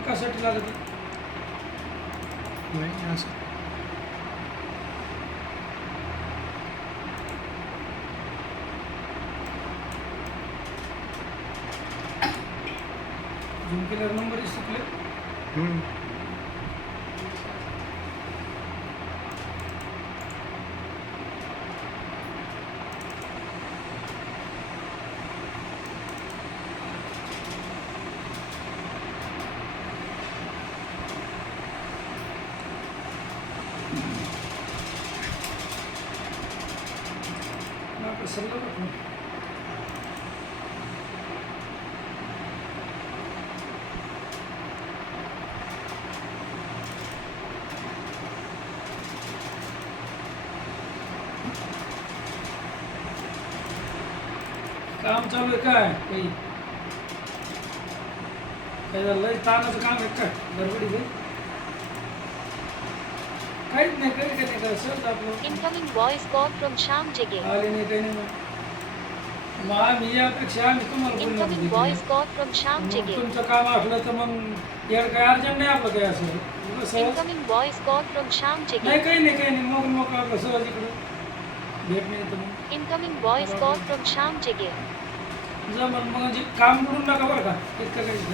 कशासाठी लागत नाही असं झूम केल्यावर नंबर शिकले सल्ला काम चालू आहे काय काही काय झालं तानाचं काम आहे काय गडबडी काहीच नाही काही काही नाही सहज आपलं Incoming voice call from Sham Jige. आले नाही काही नाही मग आम्ही यापेक्षा आम्ही तुम्हाला Incoming voice call from Sham मग Jige. तुमचं काम असलं तर मग यार काय अर्जंट नाही आपलं काही असं सहज Incoming voice call from Sham नाही Jige. काही नाही मोकळं आपलं सहज इकडं भेट नाही तर मग Incoming voice call from Sham Jige. जमन मग म्हणजे काम करून नका बरं का इतकं काही